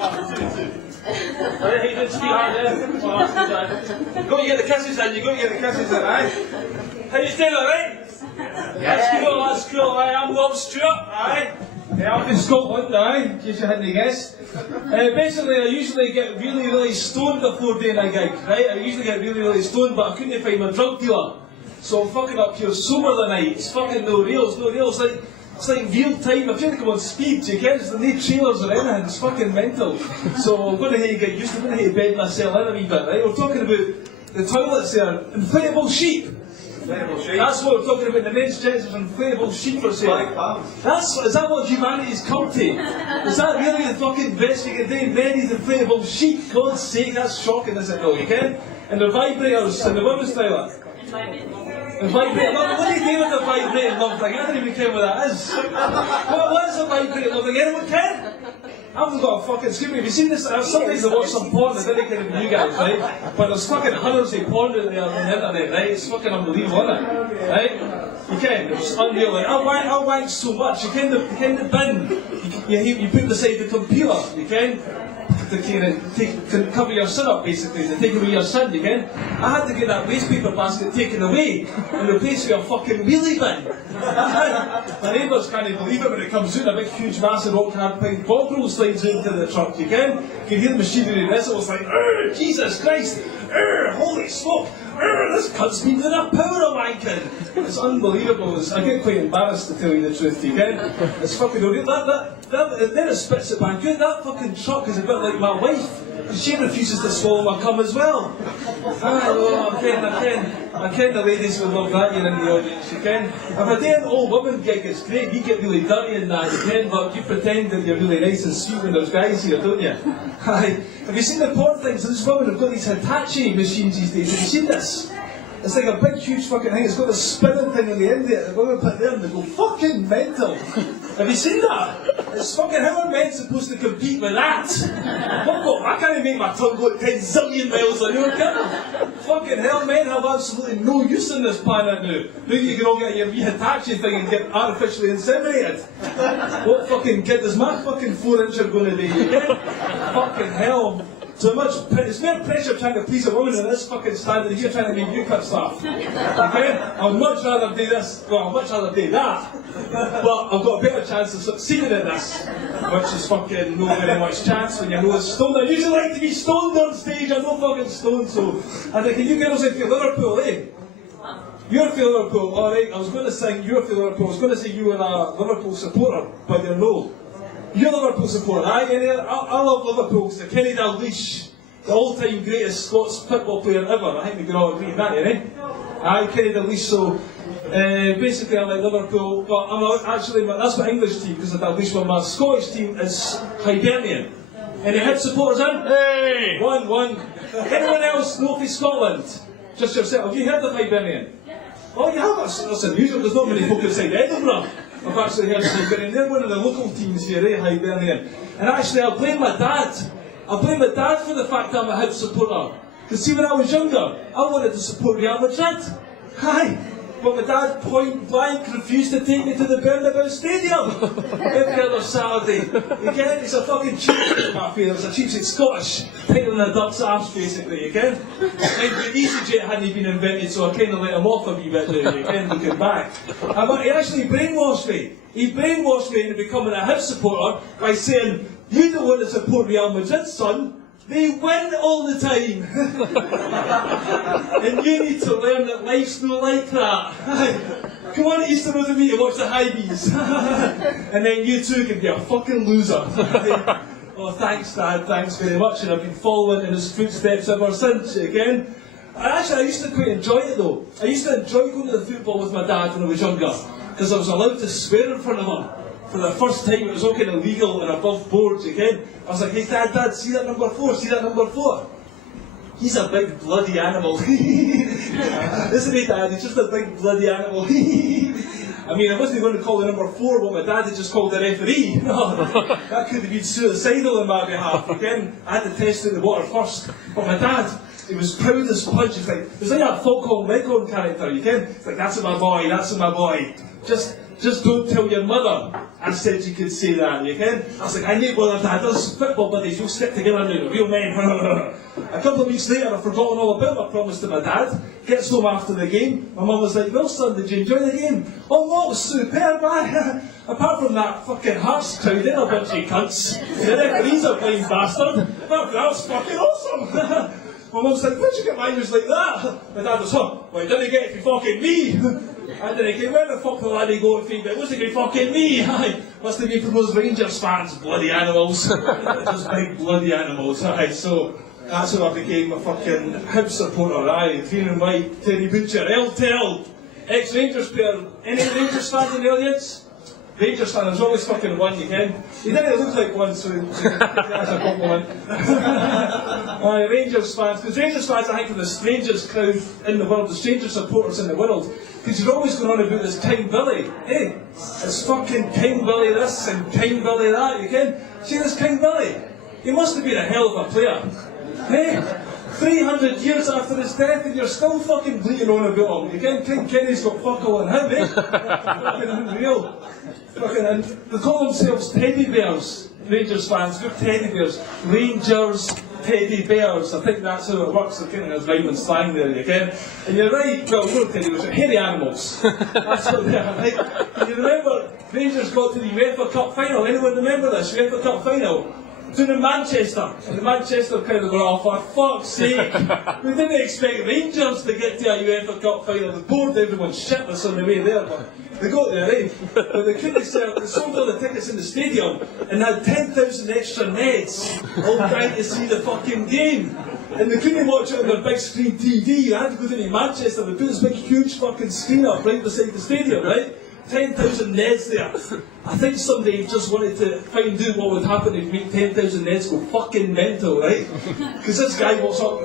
Alright, he did sweetheart then. Oh, go and get the kisses then, you go and get the kisses then, aye? How you doing, alright? That's cool, aye, I'm Nob Stewart, aye? Yeah, I'm in Scotland, aye, in case you hadn't guessed. Basically, I usually get really stoned before doing a gig, right? I usually get really stoned, but I couldn't find my drug dealer. So I'm fucking up here sober the night. It's fucking no real, it's like real time. I feel like I'm on speed, you get it? There's no trailers or anything, it's fucking mental. So I'm going to have to get used to it, I'm going to have to bed myself in a wee bit, right? We're talking about the toilets there, inflatable sheep. That's what we're talking about, the men's gents is inflatable sheep for sale. Is that what humanity's come to? Is that really the fucking best you can do? Men need inflatable sheep, God's sake, that's shocking, isn't it? You get? And the vibrators in the women's toilet. The vibrator, what do you do with the vibrator love thing? I don't even care what that is. What is a vibrator love thing? Anyone can? I haven't got a fucking scoop. Have you seen this? Sometimes I watch some porn, I didn't get it you guys, right? But there's fucking hundreds of porn out there on the internet, right? It's fucking unbelievable, isn't it? Right? You can, it's unreal. Like, I wank so much. You can the bin. You put beside the computer, you can. To cover your sin up, basically, to take away your sin, you can. I had to get that waste paper basket taken away and replaced with a fucking wheelie bin. My neighbours can't believe it when it comes out. A big, huge, massive rock hard pint bog roll slides into the truck, you can. You can hear the machinery in this, it was like, Jesus Christ, holy smoke, this cunt's been doing a power wanking. It's unbelievable. I get quite embarrassed to tell you the truth, you can. It's fucking unreal. Then it spits it back out. That fucking truck is a bit like my wife. She refuses to swallow my cum as well. I ken the ladies will love that, you're in the audience, you ken. If I do an old woman gig, it's great, you get really dirty in that, you ken, but you pretend that you're really nice and sweet when there's guys here, don't you? Have you seen the porn things? These women have got these Hitachi machines these days, have you seen this? It's like a big, huge fucking thing. It's got a spinning thing on the end of it. They're going to put it there and they go fucking mental. Have you seen that? It's fucking, how are men supposed to compete with that? I can't even make my tongue go 10 zillion miles an hour. Fucking hell, men have absolutely no use in this planet now. Now you can all get your wee Hitachi thing and get artificially inseminated. What fucking kid is my fucking 4-incher going to be? Fucking hell. So much, it's more pressure trying to please a woman than this fucking standing here trying to make you cut stuff. Okay? I'd much rather do this, well, I'd much rather do that, but I've got a better chance of succeeding in this, which is fucking no very much chance when you know it's stoned. I usually like to be stoned on stage, I'm not fucking stoned, so I think, you girls in Liverpool, eh? You're from Liverpool, alright, I was going to sing you're from Liverpool, I was going to say you were a Liverpool supporter, but you're no. You're a Liverpool supporter, aye? I love Liverpool because Kenny Dalglish, the all-time greatest Scots football player ever. I think we can all agree on that, eh? Aye, Kenny Dalglish. So basically, I like Liverpool, but that's my English team because of Dalglish. But my Scottish team is Hibernian. Any head supporters in? Hey! One. Anyone else know from Scotland? Just yourself. Have you heard of Hibernian? Oh, you have? That's unusual. There's not many folk outside Edinburgh. I've actually heard of Hibernian. They're one of the local teams here, eh, Hibernian. And actually, I blame my dad. I blame my dad for the fact that I'm a Hibs supporter. Because see, when I was younger, I wanted to support Real Madrid. Aye. But my dad point blank refused to take me to the Bernabeu Stadium every other Saturday. You get it? It's a fucking cheapskate, my fear. It's a cheapskate Scottish pain in the duck's arse, basically, you get it? And the EasyJet hadn't been invented, so I kind of let him off a wee bit there, you get looking back. But he actually brainwashed me. He brainwashed me into becoming a Hibs supporter by saying, you don't want to support Real Madrid, son. They win all the time. And you need to learn that life's not like that. Come on to Easter Road with me to watch the high bees. And then you too can be a fucking loser. Oh, thanks, Dad, thanks very much. And I've been following in his footsteps ever since, again. I used to quite enjoy it though. I used to enjoy going to the football with my dad when I was younger. Because I was allowed to swear in front of him. For the first time, it was all kind of legal and above board, again. I was like, hey, Dad, see that number 4? See that number 4? He's a big bloody animal. Isn't he, Dad? He's just a big bloody animal. I mean, I wasn't going to call the number 4 what my dad had just called the referee. No, that could have been suicidal on my behalf. Again, I had to test in the water first. But my dad, he was proud as punch. It's like that Falcon Leghorn character, you can? It's like, that's my boy, that's my boy. just don't tell your mother I said you could say that, you can? I was like, I knew well, Dad, those football buddies, you'll stick together now, real men. A couple of weeks later, I'd forgotten all about my promise to my dad. Gets home after the game. My mum was like, well, son, did you enjoy the game? Oh, no, it was superb, apart from that fucking Hearts crowd, they're a bunch of cunts. The referee's a blind bastard. That was fucking awesome. My mum's like, where'd you get language like that? My dad was, well, you didn't get it if you fucking me. And then again, where the fuck the laddie go to feed it? Wasn't it fucking me? Must have been from those Rangers fans, bloody animals. Just big bloody animals. So that's how I became a fucking Hibs supporter. Green and white, Terry Butcher, El ex-Rangers player. Any Rangers fans in the audience? Rangers fan, there's always fucking one, you can. He didn't look like one, so that's a compliment. Rangers fans, because Rangers fans, I think, are the strangest crowd in the world, the strangest supporters in the world. Because you're always going on about this King Billy. Hey, it's fucking King Billy this and King Billy that, you can. See this King Billy? He must have been a hell of a player. Hey, 300 years after his death and you're still fucking bleating on about him. You can. King Kenny's got fuck all on him, eh? Fucking unreal. Fucking, and they call themselves teddy bears, Rangers fans. Good teddy bears. Rangers teddy bears. I think that's how it works. They're kind of rhyming slang there, you can. And you're right, well, no teddy bears, they're hairy animals. That's what they are, right? And you remember, Rangers got to the UEFA Cup final. Anyone remember this? UEFA Cup final? Down in Manchester. And the Manchester crowd were oh, for fuck's sake. We didn't expect Rangers to get to a UEFA Cup final. The board, everyone shit us on the way there, but they got there, right? But they couldn't sell, they sold all the tickets in the stadium and had 10,000 extra Neds all trying to see the fucking game. And they couldn't watch it on their big screen TV. They had to go down to Manchester. They put this big, huge fucking screen up right beside the stadium, right? 10,000 Neds there. I think somebody just wanted to find out what would happen if we make 10,000 Neds go fucking mental, right? Because this guy walks up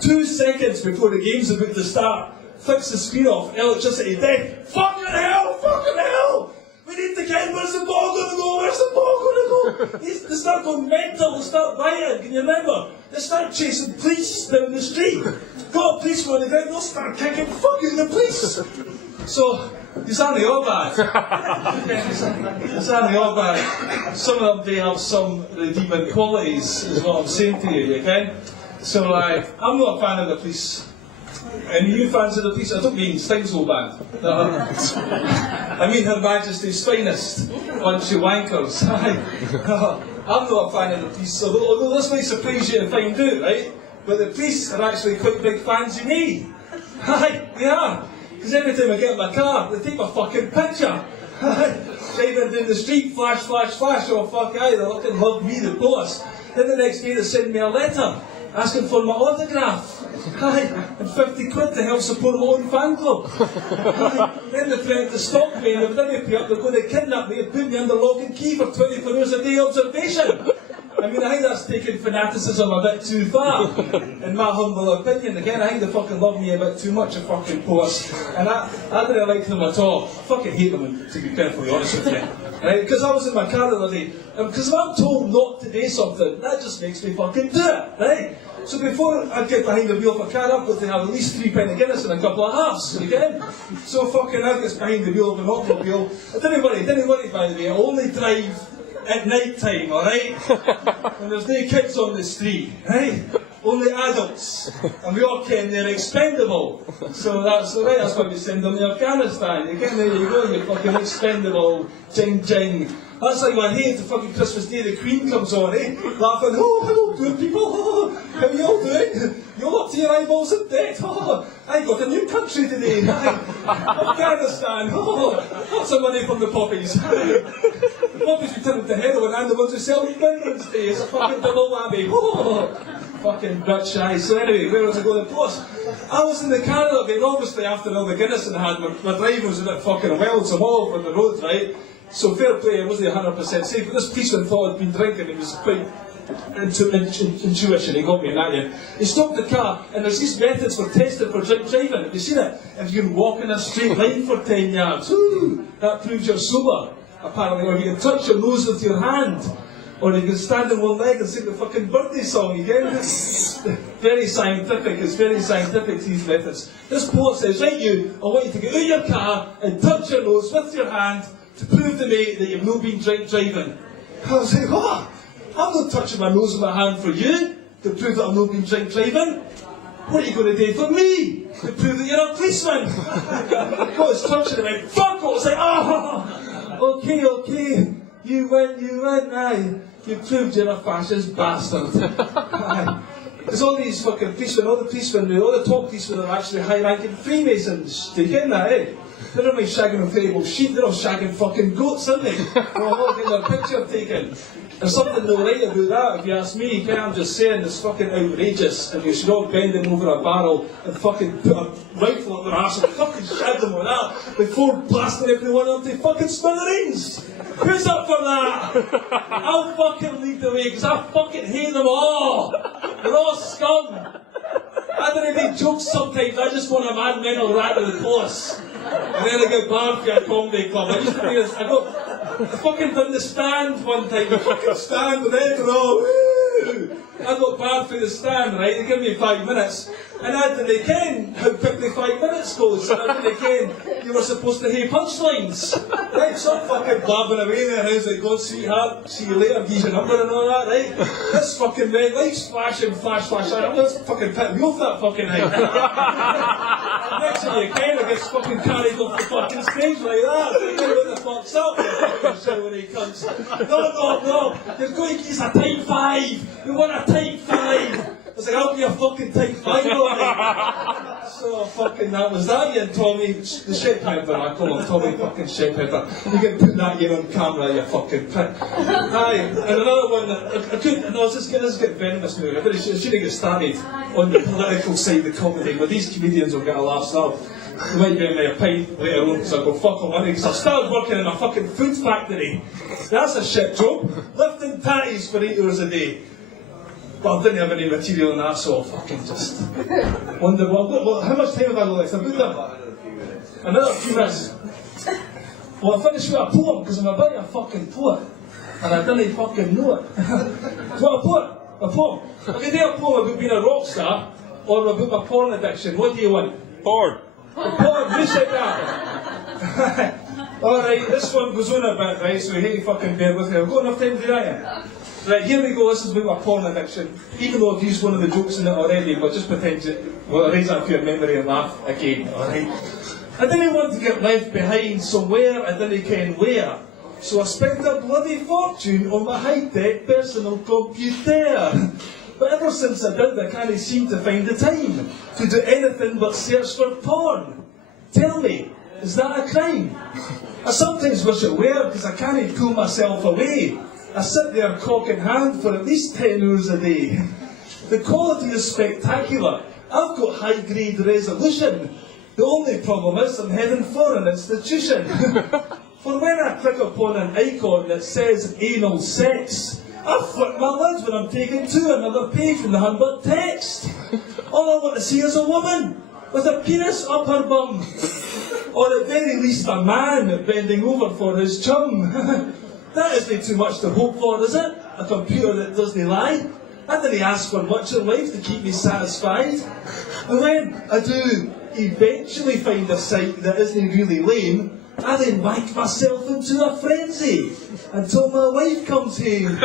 2 seconds before the game's about to start, flicks the screen off, electricity dead. Fucking hell! Fucking hell! We need to get, where's the ball going to go? Where's the ball going to go? They start going mental, they start rioting, can you remember? They start chasing police down the street. Got a policeman on the ground, they'll start kicking fucking the police. So, it's only all bad. It's only all bad. Some of them, they have some redeeming qualities, is what I'm saying to you, okay? So, I'm not a fan of the police. Any of you fans of the police? I don't mean Stingsville Band. No. I mean Her Majesty's Finest. Bunch of wankers. I'm not a fan of the police, although this might surprise you to find out, right? But the police are actually quite big fans of me. They are. Because every time I get in my car, they take my fucking picture. Driving down the street, flash, flash, flash, oh fuck aye, they look and love me, the boss. Then the next day they send me a letter asking for my autograph. And 50 quid to help support my own fan club. Then they threatened to stop me, and if they didn't pay up, they're going to kidnap me and put me under lock and key for 24 hours a day observation. I mean, I think that's taking fanaticism a bit too far, in my humble opinion. Again, I think they fucking love me a bit too much, a fucking post. And I didn't like them at all. I fucking hate them, to be perfectly honest with you. Right? Because I was in my car the other day, because if I'm told not to do something, that just makes me fucking do it, right? So before I get behind the wheel of a car, I've got to have at least 3 pints of Guinness and a couple of halves, again. So fucking I get behind the wheel of an automobile. Didn't worry by the way, I only drive at night time, alright? When there's no kids on the street, right? Only adults. And we all ken they're expendable. So that's alright, that's why we send them to Afghanistan. Again, there you go, you fucking expendable, jing jing. That's like when I hate the fucking Christmas Day, the Queen comes on, eh? Laughing, oh, hello, good people, oh, how are you all doing? You're up to your eyeballs in debt, oh, I got a new country today, Afghanistan, oh, lots of money from the poppies. The poppies we turn into heroin and the ones who sell Remembrance Day, it's a fucking double whammy, oh, fucking bitch, aye. So anyway, where was I going? Plus, I was in the car the other day, and obviously after all the Guinness I had, my driving was a bit fucking wild, so I'm all over the road, right? So fair play, I wasn't 100% safe, but this policeman thought I'd been drinking, he was quite intuition, he got me in that end. He stopped the car, and there's these methods for testing for drink driving. Have you seen it? If you can walk in a straight line for 10 yards, that proves you're sober, apparently, or if you can touch your nose with your hand. Or you can stand on one leg and sing the fucking birthday song again. Very scientific, it's very scientific, these methods. This poet says, right you, I want you to get out of your car and touch your nose with your hand to prove to me that you've not been drink driving. I was like, what? I'm not touching my nose with my hand for you to prove that I've not been drink driving. What are you going to do for me to prove that you're a policeman? I got his touching and I went, fuck! I was like, oh, okay. You win, aye. You proved you're a fascist bastard. Aye. There's all these fucking policemen, all the top policemen are actually high-ranking Freemasons. Do you get that, eh? They're not like shagging inflatable sheep, they're all shagging fucking goats, aren't they? They're all getting their picture taken. There's something no right about that, if you ask me. Okay, I'm just saying it's fucking outrageous, and you should all bend them over a barrel and fucking put a rifle up their arse and fucking shag them like that before blasting everyone up to fucking smithereens. Who's up for that? I'll fucking lead the way, because I fucking hate them all. They're all scum. I don't make jokes sometimes, I just want a mad mental rat with the police. And then I get barred for a comedy club. I fucking done the stand one time, the fucking stand with Ed and all. I got barred for the stand, right? They give me 5 minutes. And I didn't ken how quickly 5 minutes goes. And I didn't ken you were supposed to have punchlines. Right, so I'm fucking blabbing away there. And I was like, God, sweetheart, see you later, give your number and all that, right? This fucking red light's flashing, flash. I'm just fucking pitting me off that fucking night. Next thing you ken, I get fucking carried off the fucking stage like that. You know what the fuck's up? Fucking shouting he comes. No. You're going to use a type 5. You want a type 5. I was like, I'll be a fucking type 5 alright. So fucking that was that, and Tommy, the shit pepper, I call him Tommy fucking shit pepper. You can put that here on camera, you fucking prick. Aye, and another one that I couldn't, no, this is getting venomous now. I shouldn't get started on the political side of the comedy, but these comedians will get a laugh up. They might get me a pint later on because I'll go fuck on money because I started working in a fucking food factory. That's a shit job. Lifting tatties for 8 hours a day. But I didn't have any material in that, so I fucking just wonder, well, how much time have I got left? Another few minutes. Well, I finished with a poem, because I'm a bit of a fucking poet. And I didn't fucking know it. What, a poem? I can do a poem about being a rock star, or about my porn addiction. What do you want? Porn. Porn, who said that? Alright, this one goes on a bit, right, so you hate to fucking bear with me. I've got enough time to do that yet? Right, here we go, this is about my porn addiction. Even though I've used one of the jokes in it already, but just pretend to, well, raise that to your memory and laugh again, alright? I didn't want to get left behind somewhere, I didn't ken where. So I spent a bloody fortune on my high-tech personal computer. But ever since I did, I can't seem to find the time to do anything but search for porn. Tell me, is that a crime? I sometimes wish it were, because I can't pull myself away. I sit there cock in hand for at least 10 hours a day. The quality is spectacular. I've got high-grade resolution. The only problem is I'm heading for an institution. For when I click upon an icon that says anal sex, I flip my lid when I'm taken to another page from the handbook text. All I want to see is a woman with a penis up her bum. Or at very least a man bending over for his chum. That isn't too much to hope for, is it? A computer that doesn't lie? I didn't ask for much in life to keep me satisfied. And when I do eventually find a site that isn't really lame, I then wank myself into a frenzy until my wife comes home.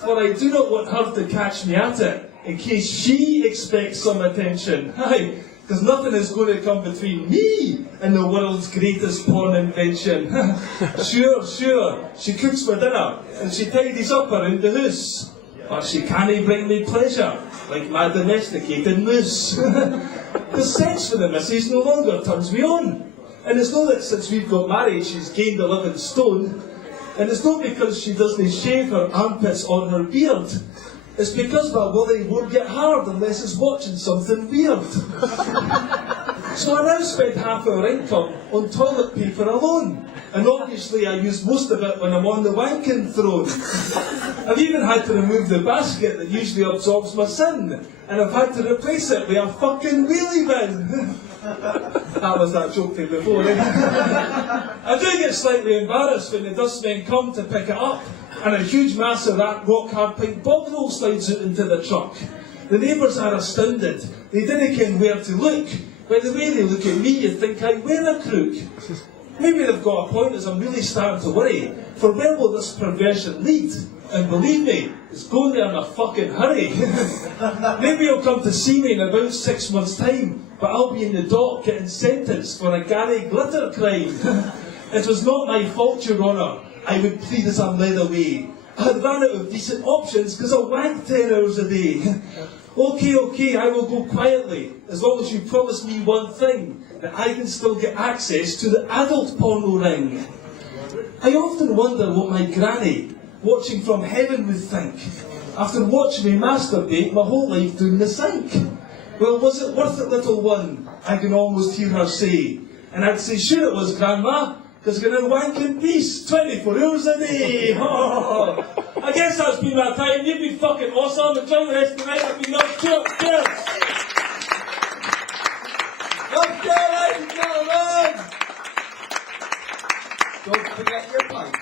For I do not want her to catch me at it, in case she expects some attention. Aye, because nothing is going to come between me and the world's greatest porn invention. Sure, she cooks my dinner and she tidies up around the house. But she can't bring me pleasure, like my domesticated moose. The sex with the missus no longer turns me on. And it's not that since we've got married she's gained 11 stone. And it's not because she doesn't shave her armpits or her beard. It's because my willy won't get hard unless it's watching something weird. So I now spend half our income on toilet paper alone. And obviously I use most of it when I'm on the wanking throne. I've even had to remove the basket that usually absorbs my sin. And I've had to replace it with a fucking wheelie bin. That was that joke thing before, eh? I do get slightly embarrassed when the dustmen come to pick it up and a huge mass of that rock hard pink bog roll slides out into the truck. The neighbours are astounded. They didn't ken where to look. By the way they look at me, you'd think I wear a crook. Maybe they've got a point as I'm really starting to worry. For where will this perversion lead? And believe me, it's going there in a fucking hurry. Maybe he'll come to see me in about 6 months' time, but I'll be in the dock getting sentenced for a Gary Glitter crime. It was not my fault, Your Honour. I would plead as I'm led away. I had run out of decent options because I wank 10 hours a day. Okay, I will go quietly, as long as you promise me one thing, that I can still get access to the adult porno ring. I often wonder what my granny, watching from heaven, would think, after watching me masturbate my whole life down the sink. Well, was it worth it, little one? I can almost hear her say. And I'd say, sure it was, Grandma, because I'm going to wank in peace 24 hours a day. Oh, I guess that's been my time. You've been fucking awesome. Enjoy the rest of the night. I've been Nob Stewart. Cheers. Nob Stewart, ladies and gentlemen. Don't forget your pints.